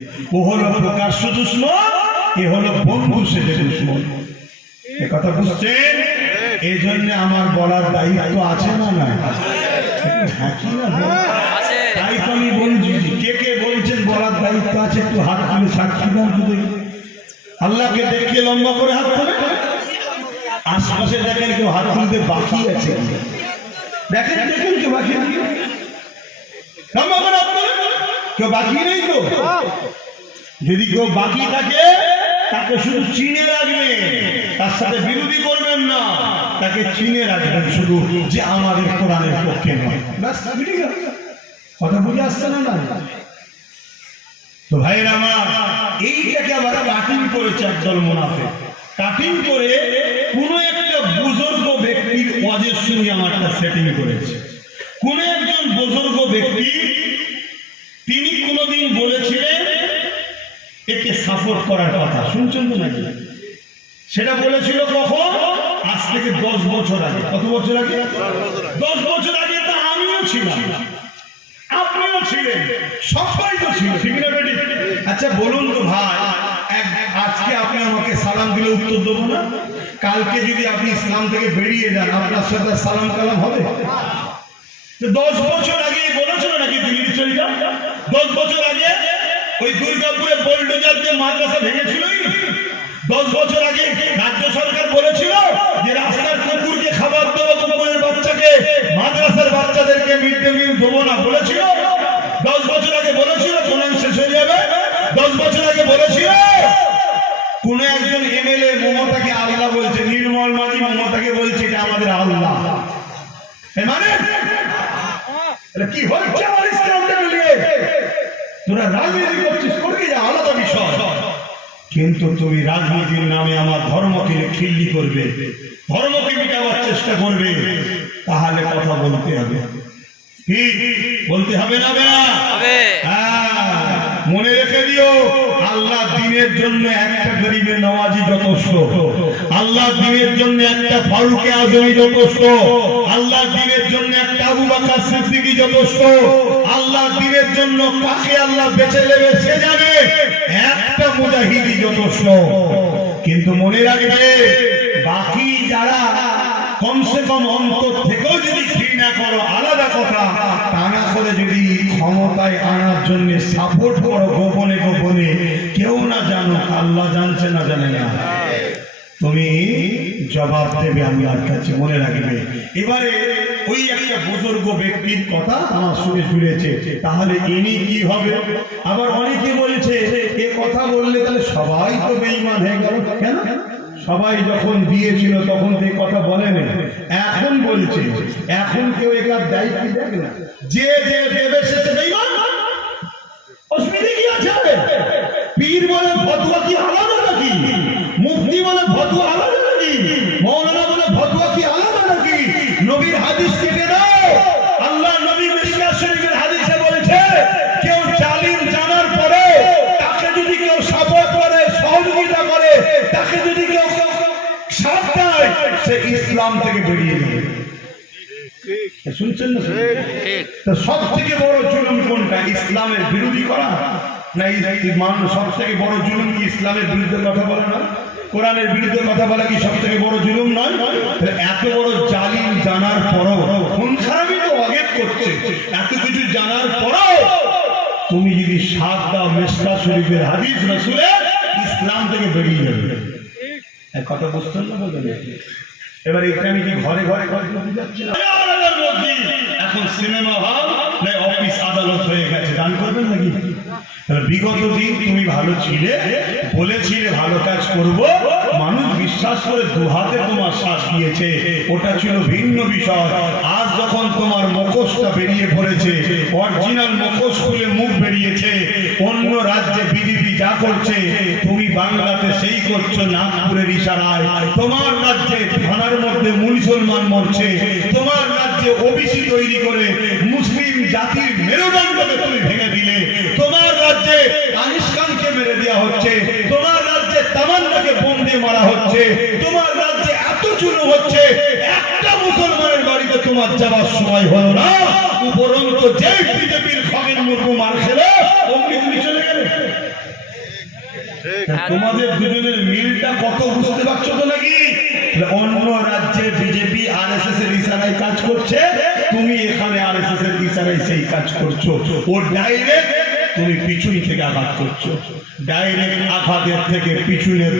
ও হলো প্রকাশ্য দুশ্মন, এ হলো বন্ধু সেজে দুশ্মন। এ কথা বুঝছেন? এই জন্য আমার বলার দায়িত্ব আছে না না? তাই তো আমি বলছি, কে কে বলছেন বলার দায়িত্ব আছে একটু হাত তুলে সাক্ষী দান তো দেখি। আল্লাহকে দেখে লম্বা করে হাত তুলে। আশপাশে দেখেন কেউ হাত তুলতে বাকি আছে, দেখেন দেখেন কেউ বাকি নেই, লম্বা করে হাত তুলে। কেউ বাকি নেই তো? যদি কেউ বাকি থাকে তাকে শুধু চিনে রাখবেন, তার সাথে বিরোধী করবেন না, তাকে চিনে রাখবেন শুধু যে আমাদের কোরআনের পক্ষে নয়। কথা বুঝে আসছে না? তো ভাইরা আমার, এইটাকে আবার কাটিং করেছে একদল মুনাফিক। কাটিং করে কোন একটা বুজুর্গ ব্যক্তির ওয়াজের সঙ্গে আমার একটা সেটিং করেছে। কোন একজন বুজুর্গ ব্যক্তি তিনি কোনদিন বলেছিলেন একে সাপোর্ট করার কথা, শুনছেন তো নাকি? সেটা বলেছিল কখন? আজ থেকে 10 বছর আগে। কত বছর আগে? 10 বছর আগে। তা আমিও ছিলাম, আপনিও ছিলেন, সবাই তো ছিল, ঠিক না বেটি? আচ্ছা বলুন তো ভাই, আজকে আপনি আমাকে সালাম দিলে উত্তর দেবো না? কালকে যদি আপনি ইসলাম থেকে বেরিয়ে যান, আপনার সাথে সালাম কালাম হবে? 10 বছর আগে বলেছিল নাকি দিল্লি চলে যান? 10 বছর আগে ওই দুর্গাপুরে বোল্ডোজার দিয়ে মাদ্রাসা ভেঙেছিল। 10 বছর আগে রাজ্য সরকার বলেছিল যে রাস্তার কুকুরকে খাবার দেবো, কুকুরের বাচ্চাকে, মাদ্রাসার বাচ্চাদেরকে মিড ডে মিল দেবো না, বলেছিল। 10 বছর আগে বলেছিল কোরআন শেষ হয়ে যাবে। 10 বছর আগে বলেছিল কোন একজন এমএলএ মমতাকে আল্লাহ বলছে, নির্মল মাঝি মমতাকে বলছে এটা আমাদের আল্লাহ। মানে কি হচ্ছে আমার ইসলামকে মিলিয়ে? তোরা রাজনীতি করছিস, করবি যা, আলাদা বিষয়, কিন্তু তুমি রাজনীতির নামে আমার ধর্মকে খিল্লি করবে, ধর্মকে মিটাবার চেষ্টা করবে, তাহলে কথা বলতে হবে। কি বলতে হবে না? মনে রেখে দিও, আল্লাহ দ্বীনের জন্য একটা গরিবে নওয়াজি যথেষ্ট, আল্লাহ দ্বীনের জন্য একটা ফারুকে আজমি যথেষ্ট, আল্লাহ দ্বীনের জন্য একটা আবু বকর সিদ্দিকী যথেষ্ট, আল্লাহ দ্বীনের জন্য কাকে আল্লাহ বেছে নেবে সে জানে, একটা মুজাহিদি যথেষ্ট। কিন্তু মনে রাখবে, বাকি যারা কমসে কম অন্তর থেকেও যদি ঘৃণা করো আলাদা কথা, তা না করে যদি ক্ষমতায় আনার জন্য সাপোর্ট করো গোপনে গোপনে, কেউ না জানো, আল্লাহ জানছে না জানে না, তুমি জবাব দেবে আল্লাহর কাছে, মনে রাখবে। এবারে ওই একটা বুজুর্গ ব্যক্তির কথা আমার সঙ্গে জুড়েছে, তাহলে ইনি কি হবে? আবার অনেকে বলছে এ কথা বললে তাহলে সবাই তো বেঈমান হয়ে গেল। কেন? সবাই যখন দিয়েছিল তখন তো এই কথা বলেনি, এখন বলছে। এখন কেউ এটার দায়িত্ব দেখে না, যে যে দেবে সে বেঈমান। অসুবিধা কি আছে? পীর বলে ফতোয়া কি আলাদা নাকি? মুফতি বলে ফতোয়া আলাদা নাকি? মৌলানা বলে ফতোয়া কি আলাদা নাকি? নবীর হাদিস থেকে দাও, আল্লাহ নবী মিশকাত শরীফের হাদিসে বলছে কেউ জালিম জানার পরে তাকে যদি কেউ সাপোর্ট করে, সহযোগিতা করে, তাকে যদি কেউ সাথ দেয়, সে ইসলাম থেকে বেরিয়ে যাবে। শুনছেন না? সব থেকে বড় জুলুম কোনটা? ইসলামের বিরোধী করা না? মানুষ সব থেকে বড় জুলুম কি ইসলামের বিরুদ্ধে কথা বলে না? কোরআনের বিরুদ্ধে কথা বলা কি সব থেকে বড় জুলুম নয়? এত বড় জালিম জানার পরও, খুন খারাপই তো আগে করছে, এত কিছু জানার পরও তুমি যদি সাথ দাও মিশকাত শরীফের হাদিস রাসূলের, ইসলাম থেকে বেরিয়ে যাবে। কথা বুঝতেন না? বলবেন এবার এখানে কি ঘরে ঘরে ঘরে যাচ্ছে না? এখন সিনেমা হল না অফিস আদালত হয়ে গেছে, দান করবেন নাকি? বিগত দিন তুমি ভালো ছিলে, বলেছিলে ভালো কাজ করব, মানুষ বিশ্বাস করে দুহাতে তোমার শ্বাস দিয়েছে, ওটা ছিল ভিন্ন বিষয়। আজ যখন তোমার মুখোশটা বেরিয়ে পড়েছে, অরিজিনাল মুখোশ খুলে মুখ বেরিয়েছে, অন্য রাজ্যে বিজেপি যা করছে তুমি বাংলাতে সেই করছো নাগপুরের ইশারায়। তোমার রাজ্যে থানার মধ্যে মুসলমান মরছে, তোমার রাজ্যে ওবিসি তৈরি করে মুসলিম জাতির মেরুদণ্ডকে তুমি ভেঙে দিলে, তোমার রাজ্যে আনিস খানকে মেরে দেওয়া হচ্ছে, তোমার রাজ্যে তামান্নাকে বোম দিয়ে মারা হচ্ছে, তোমার রাজ্যে এত জুলুম হচ্ছে, একটা মুসলমানের বাড়িতে তোমার যাবার সময় হলো না, উপরন্ত যে বিজেপির খগেন মুর্মু মার খেলে অমনি তুমি চলে গেলে। তোমাদের দুজনের মিলটা কত বুঝতে পারছো তো নাকি? অন্য রাজ্যে বিজেপি আরএসএস এর ইশারায় কাজ করছে, তুমি এখানে আরএসএস এর ইশারায় সেই কাজ করছো। ও ডাইরেক্ট, তুমি পিছন থেকে আঘাত করছো। ডাইরেক্ট আঘাতের থেকে পিছনের